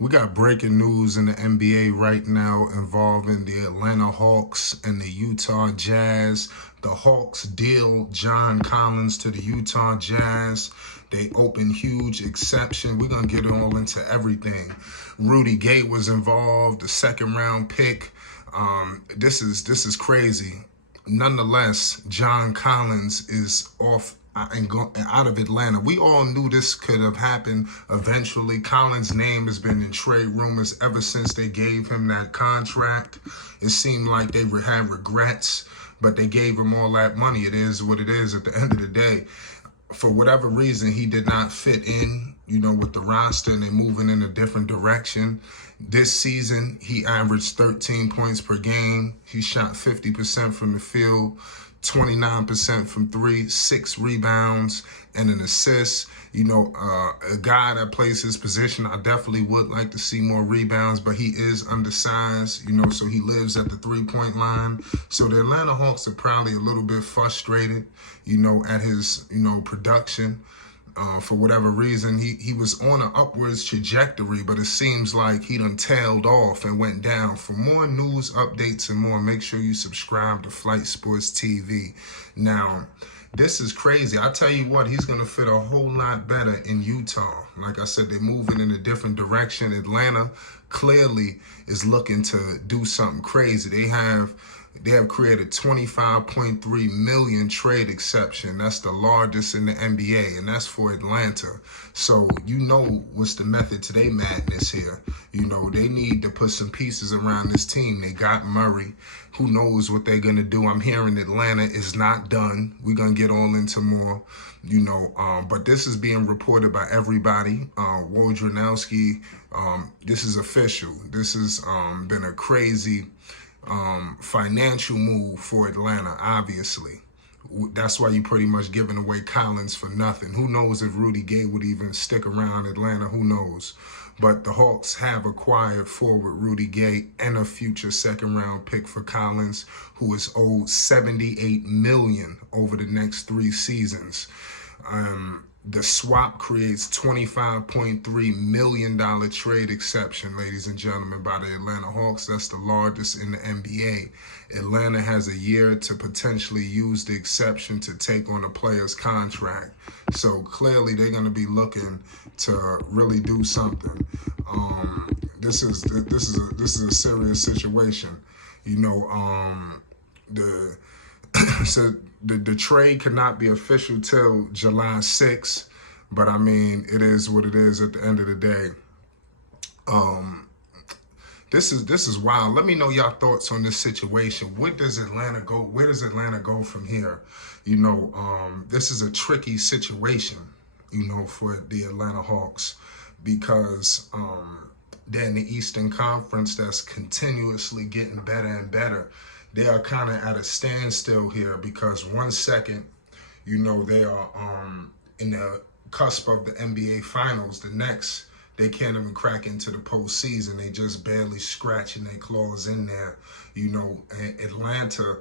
We got breaking news in the NBA right now involving the Atlanta Hawks and the Utah Jazz. The Hawks deal John Collins to the Utah Jazz. They open huge exception. We're going to get all into everything. Rudy Gay was involved, the second round pick. This is crazy. Nonetheless, John Collins is off and out of Atlanta. We all knew this could have happened eventually. Collins' name has been in trade rumors ever since they gave him that contract. It seemed like they had regrets, but they gave him all that money. It is what it is at the end of the day. For whatever reason, he did not fit in, with the roster, and they're moving in a different direction. This season, he averaged 13 points per game. He shot 50% from the field, 29% from three, 6 rebounds, and an assist. A guy that plays his position, I definitely would like to see more rebounds, but he is undersized, so he lives at the 3-point line. So the Atlanta Hawks are probably a little bit frustrated, at his, production. For whatever reason, he was on an upwards trajectory, but it seems like he done tailed off and went down. For more news, updates, and more, make sure you subscribe to Flight Sports TV. Now, this is crazy. I tell you what, he's going to fit a whole lot better in Utah. Like I said, they're moving in a different direction. Atlanta clearly is looking to do something crazy. They have created 25.3 million trade exception. That's the largest in the NBA, and that's for Atlanta. So what's the method to their madness here. They need to put some pieces around this team. They got Murray. Who knows what they're going to do? I'm hearing Atlanta is not done. We're going to get all into more, but this is being reported by everybody. Wojnarowski, this is official. This has been a crazy financial move for Atlanta, obviously. That's why you pretty much giving away Collins for nothing. Who knows if Rudy Gay would even stick around Atlanta? Who knows? But the Hawks have acquired forward Rudy Gay and a future second-round pick for Collins, who is owed $78 million over the next 3 seasons. The swap creates $25.3 million trade exception, ladies and gentlemen, by the Atlanta Hawks. That's the largest in the NBA. Atlanta has a year to potentially use the exception to take on a player's contract. So clearly they're going to be looking to really do something. This is a serious situation. So the trade cannot be official till July 6th, but I mean, it is what it is at the end of the day. This is wild. Let me know your thoughts on this situation. Where does Atlanta go? Where does Atlanta go from here? This is a tricky situation, for the Atlanta Hawks, because they're in the Eastern Conference that's continuously getting better and better. They are kind of at a standstill here because one second, they are in the cusp of the NBA Finals. The next, they can't even crack into the postseason. They just barely scratching their claws in there. Atlanta,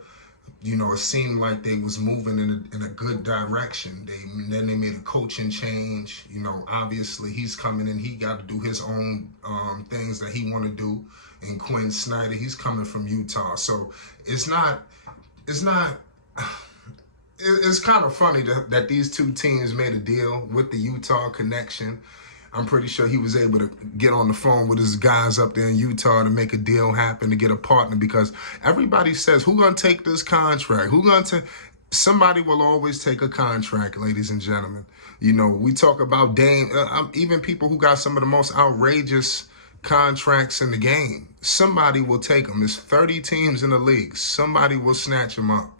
it seemed like they was moving in a good direction. Then they made a coaching change. Obviously he's coming in. He got to do his own things that he want to do. And Quinn Snyder, he's coming from Utah. So it's kind of funny that these two teams made a deal with the Utah connection. I'm pretty sure he was able to get on the phone with his guys up there in Utah to make a deal happen, to get a partner, because everybody says, who gonna take this contract? Somebody will always take a contract, ladies and gentlemen. We talk about Dame, even people who got some of the most outrageous contracts in the game. Somebody will take them. There's 30 teams in the league. Somebody will snatch them up.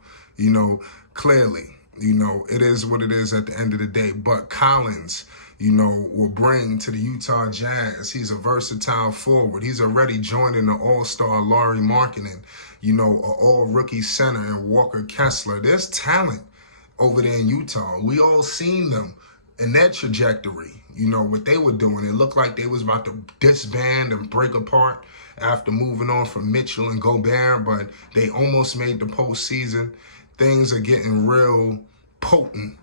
Clearly, it is what it is at the end of the day. But Collins, will bring to the Utah Jazz. He's a versatile forward. He's already joining the all-star Lauri Markkanen, an all-rookie center in Walker Kessler. There's talent over there in Utah. We all seen them in their trajectory. What they were doing. It looked like they was about to disband and break apart after moving on from Mitchell and Gobert, but they almost made the postseason. Things are getting real potent,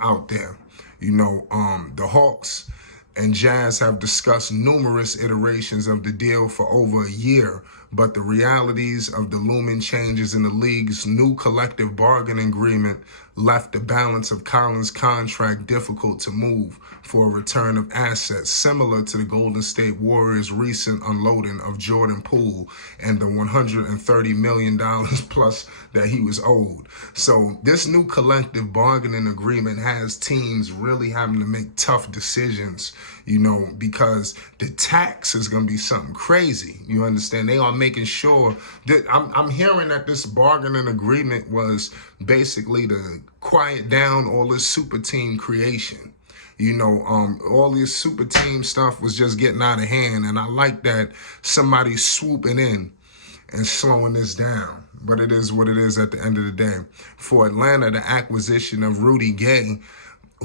out there. The Hawks and Jazz have discussed numerous iterations of the deal for over a year, but the realities of the looming changes in the league's new collective bargaining agreement left the balance of Collins' contract difficult to move for a return of assets, similar to the Golden State Warriors' recent unloading of Jordan Poole and the $130 million plus that he was owed. So this new collective bargaining agreement has teams really having to make tough decisions, because the tax is going to be something crazy. You understand? They are making sure that I'm hearing that this bargaining agreement was basically to quiet down all this super team creation. All this super team stuff was just getting out of hand. And I like that somebody's swooping in and slowing this down. But it is what it is at the end of the day. For Atlanta, the acquisition of Rudy Gay,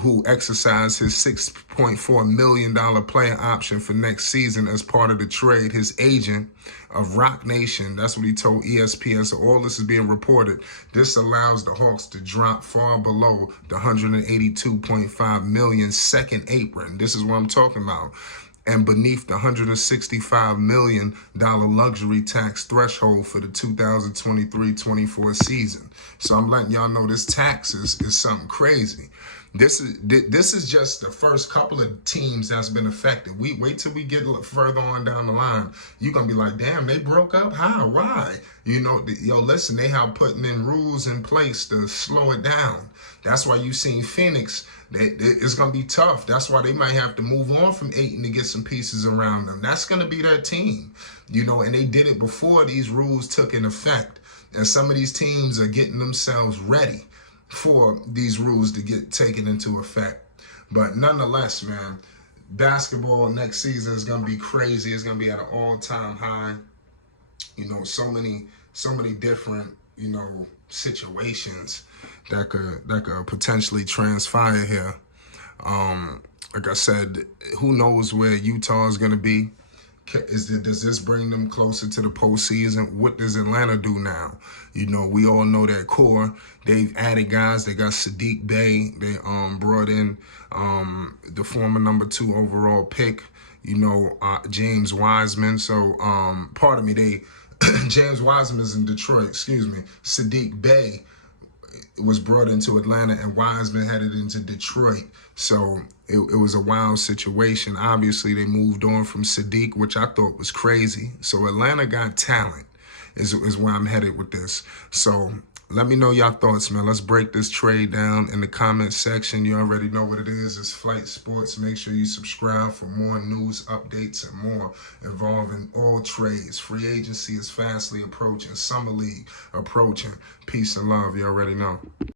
who exercised his $6.4 million player option for next season as part of the trade, his agent of Rock Nation, that's what he told ESPN. So all this is being reported. This allows the Hawks to drop far below the $182.5 million second apron. This is what I'm talking about. And beneath the $165 million luxury tax threshold for the 2023-24 season. So I'm letting y'all know this tax is something crazy. This is just the first couple of teams that's been affected. We wait till we get further on down the line. You're going to be like, damn, they broke up? How? Why? Listen, they have putting in rules in place to slow it down. That's why you seen Phoenix. It's going to be tough. That's why they might have to move on from Ayton to get some pieces around them. That's going to be their team, and they did it before these rules took in effect. And some of these teams are getting themselves ready for these rules to get taken into effect. But nonetheless, man, basketball next season is going to be crazy. It's going to be at an all-time high. So many different, situations that could potentially transpire here. Like I said, who knows where Utah is going to be? Does this bring them closer to the postseason? What does Atlanta do now? We all know that core. They've added guys. They got Saddiq Bey. They brought in the former number 2 overall pick, James Wiseman. So, pardon me, James Wiseman is in Detroit. Excuse me. Saddiq Bey was brought into Atlanta, and Wiseman headed into Detroit. So it was a wild situation. Obviously, they moved on from Saddiq, which I thought was crazy. So Atlanta got talent is where I'm headed with this. So let me know your thoughts, man. Let's break this trade down in the comment section. You already know what it is. It's Flight Sports. Make sure you subscribe for more news, updates, and more involving all trades. Free agency is fastly approaching. Summer League approaching. Peace and love. You already know.